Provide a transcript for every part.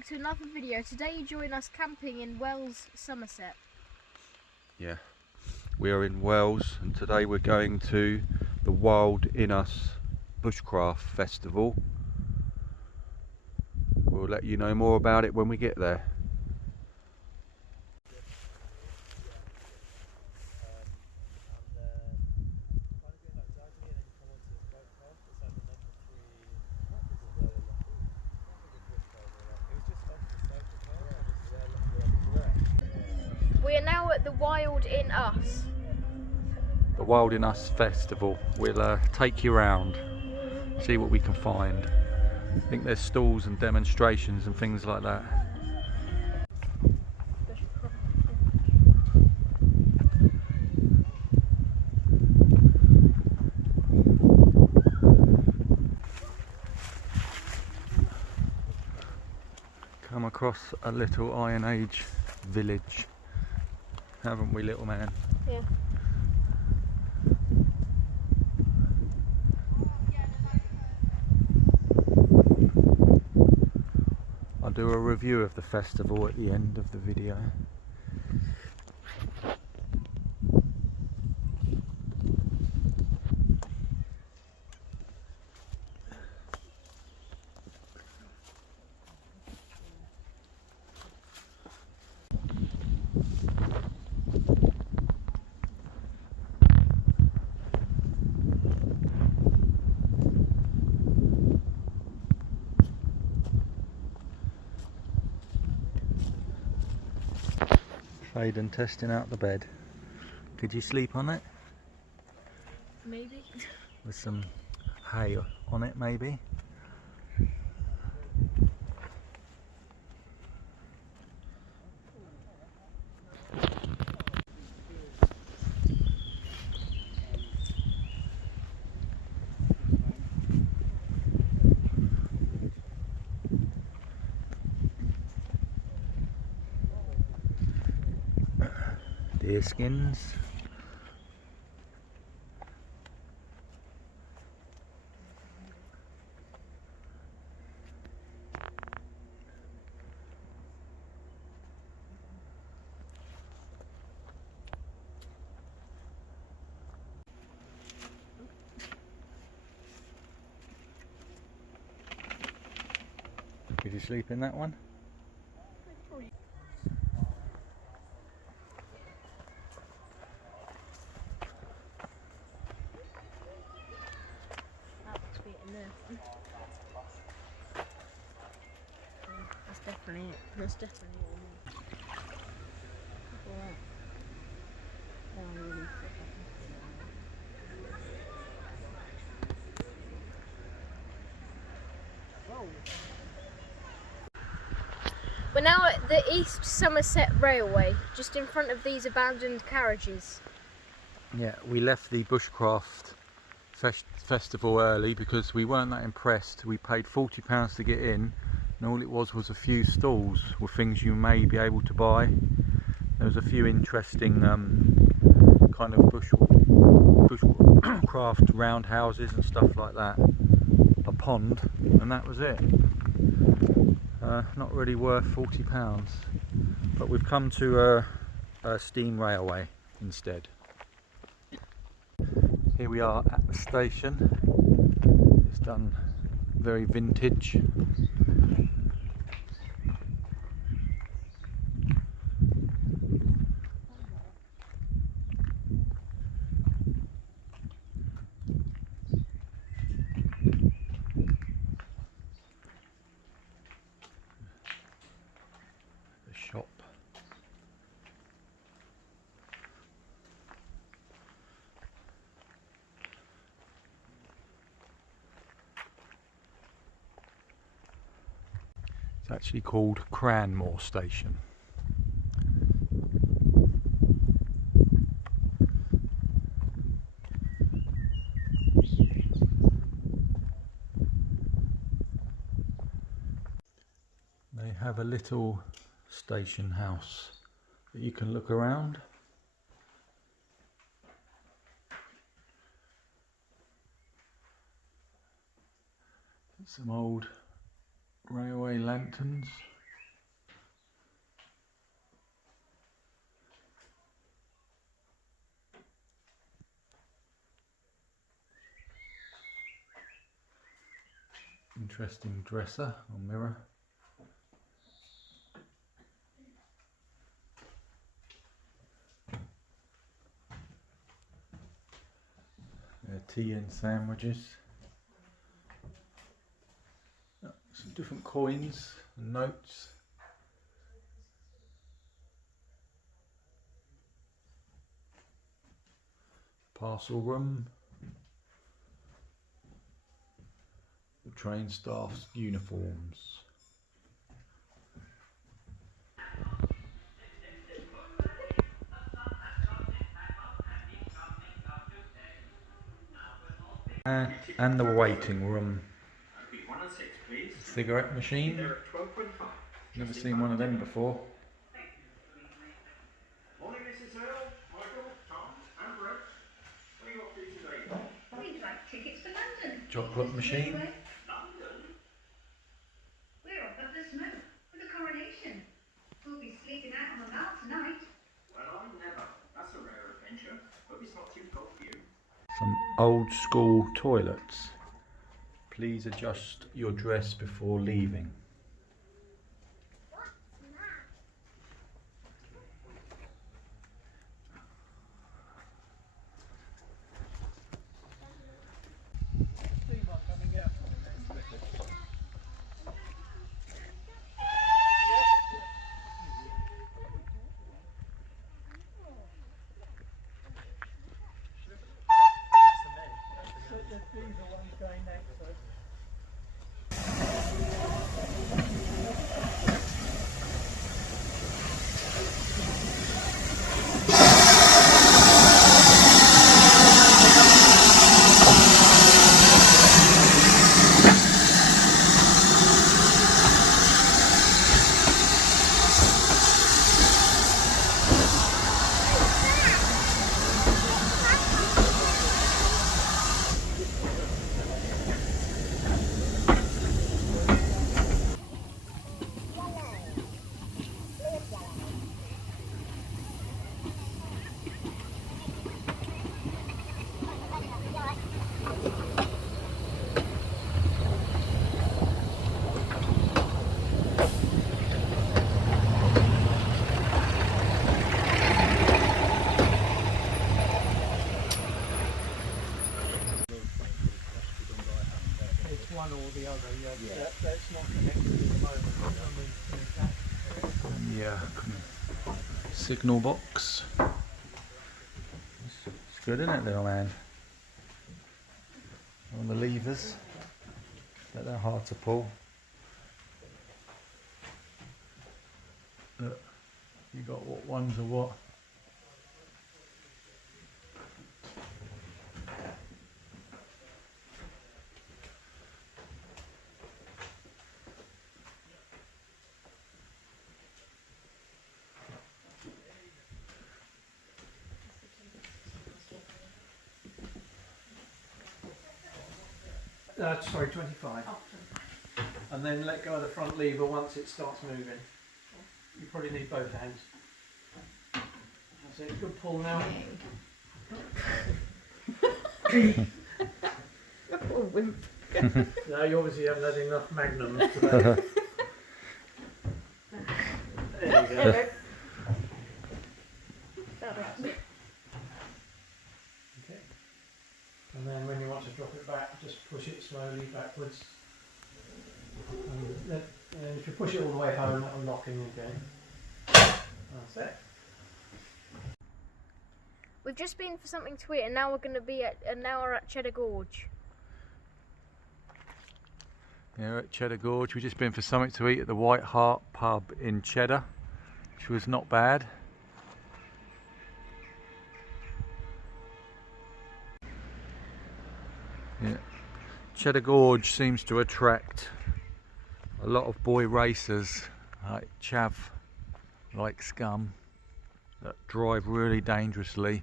back to another video. Today you join us camping in Wells, Somerset. Yeah, we are in Wells and today we're going to the Wild in Us Bushcraft Festival. We'll let you know more about it when we get there. We are now at the Wild in Us. The Wild in Us Festival. We'll take you around, see what we can find. I think there's stalls and demonstrations and things like that. Come across a little Iron Age village, haven't we, little man? Yeah. I'll do a review of the festival at the end of the video. Faden testing out the bed. Could you sleep on it? Maybe. With some hay on it, maybe? Deer skins. Could you sleep in that one? That's definitely it. We're now at the East Somerset Railway, just in front of these abandoned carriages. Yeah, we left the Bushcraft Festival early because we weren't that impressed. We paid £40 to get in, and all it was a few stalls with things you may be able to buy. There was a few interesting kind of bushcraft roundhouses and stuff like that. A pond, and that was it. Not really worth £40, but we've come to a steam railway instead. Here we are at the station. It's done very vintage. The shop. It's actually called Cranmore Station. They have a little station house that you can look around. Some old railway lanterns. Interesting dresser or mirror. Tea and sandwiches. Some different coins and notes. Parcel room. The train staff's uniforms. And the waiting room. Cigarette machine. Never seen one of them before. Morning, Mrs. Earl, Michael, Tom, and Brett. What are you up to today? We'd like tickets for London. Chocolate machine. London? We're up at the Smoke for the coronation. We'll be sleeping out on the Mall tonight. Well, I never. That's a rare adventure. Hope it's not too cold for you. Some old school toilets. Please adjust your dress before leaving. One or the other, yeah. That's not connected at the moment. Yeah. Signal box. It's good, isn't it, little man? On the levers. But they're hard to pull. Look, you got what ones are what. Sorry, 25. And then let go of the front lever once it starts moving. You probably need both hands. That's it, good pull now. No, you obviously haven't had enough magnums today. There you go. Okay. And then when you want to drop it back, just push it slowly backwards. And if you push it all the way home, that'll lock in again. That's it. We've just been for something to eat, and now we're going to be at Cheddar Gorge. Yeah, we're at Cheddar Gorge. We've just been for something to eat at the White Hart pub in Cheddar, which was not bad. Yeah. Cheddar Gorge seems to attract a lot of boy racers like Chav, like Scum, that drive really dangerously.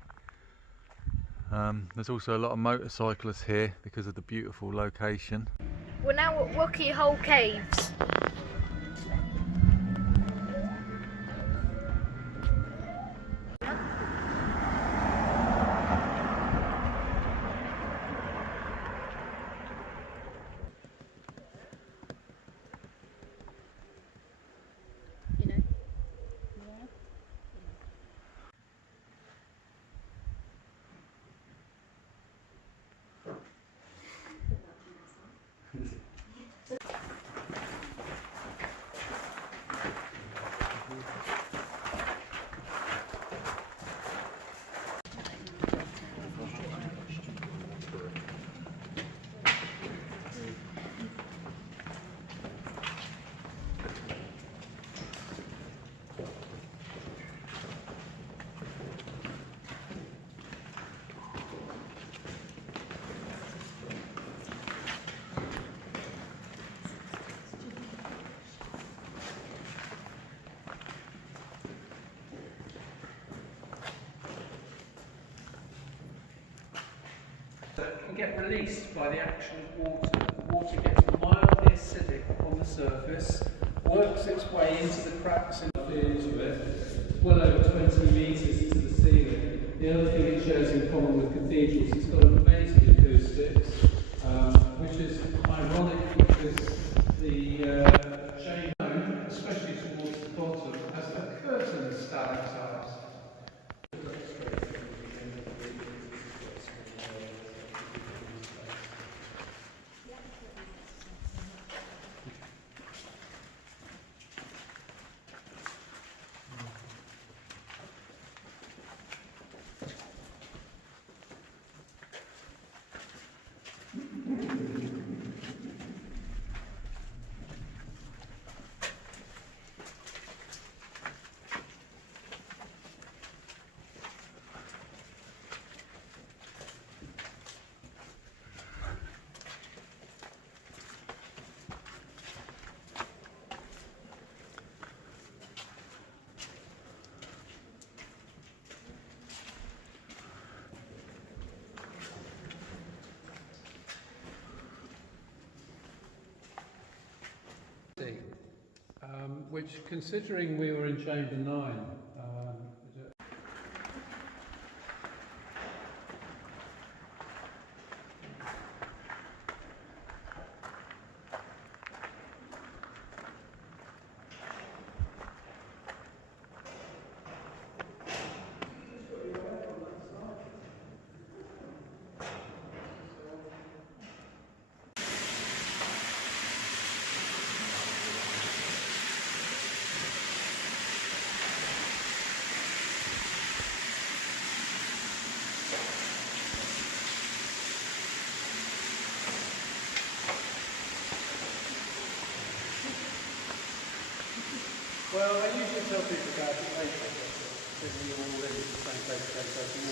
There's also a lot of motorcyclists here because of the beautiful location. We're now at Wookey Hole Caves. That can get released by the action of water. The water gets mildly acidic on the surface, works its way into the cracks in into it, well over 20 metres to the ceiling. The other thing it shares in common with cathedrals, it's got amazing acoustics, which is ironic because the chamber, especially towards the bottom, has a curtain stalactite. Which, considering we were in chamber 9, well, I usually tell people about it later, because you're all in the same place.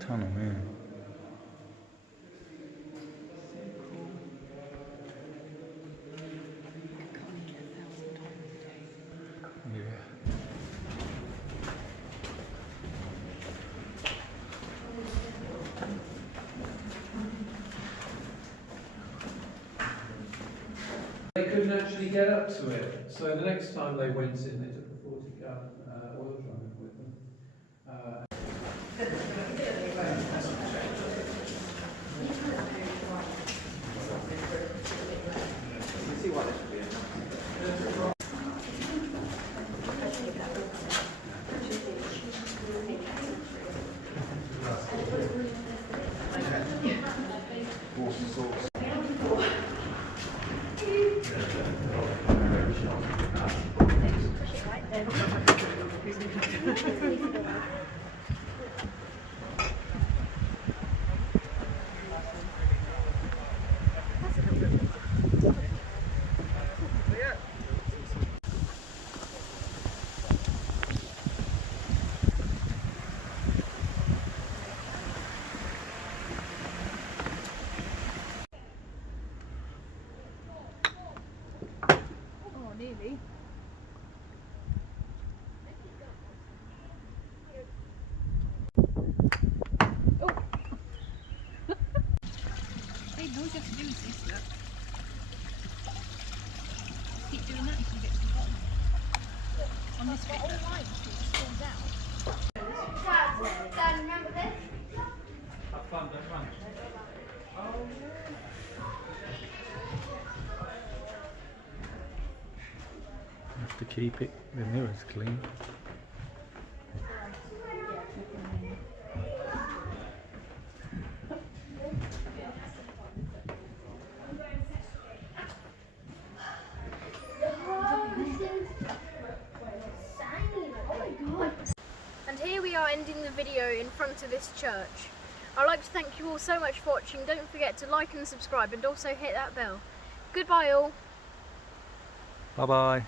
Tunnel, yeah. They couldn't actually get up to it, so the next time they went in, they took a 40-gun oil drum with them. Nearly. Oh! Hey, all you have to do is this, look. Keep doing that until you get to the bottom. On this bit, all lines, so it just falls out. Dad, remember this? Have fun, don't run. Have to keep it, the mirrors clean. video in front of this church. I'd like to thank you all so much for watching. Don't forget to like and subscribe and also hit that bell. Goodbye all. Bye bye.